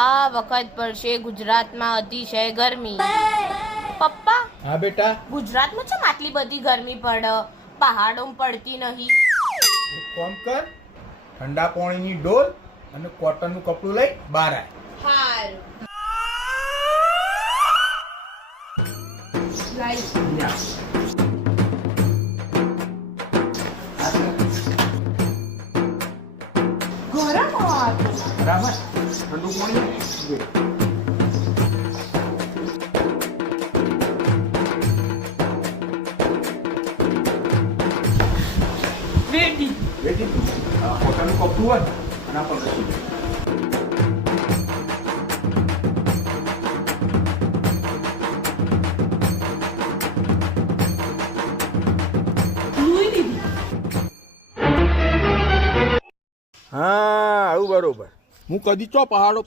આ વખત પડશે ગુજરાતમાં અતિશય ગરમી. પપ્પા, હા બેટા, ગુજરાતમાં ચમ આટલી બધી ગરમી પડે? પહાડોમાં પડતી નહીં? એક કામ કર, ઠંડા પાણીની ડોલ અને કોટનનું કપડું લઈ બહાર આય. હાર બરાબર, ઠંડુ પાણી રેડી. બેટી, કોટનનું કપડું હોય અને આ પણ લખી દે. હા આવું બરોબર. હું કદી ચો પહાડો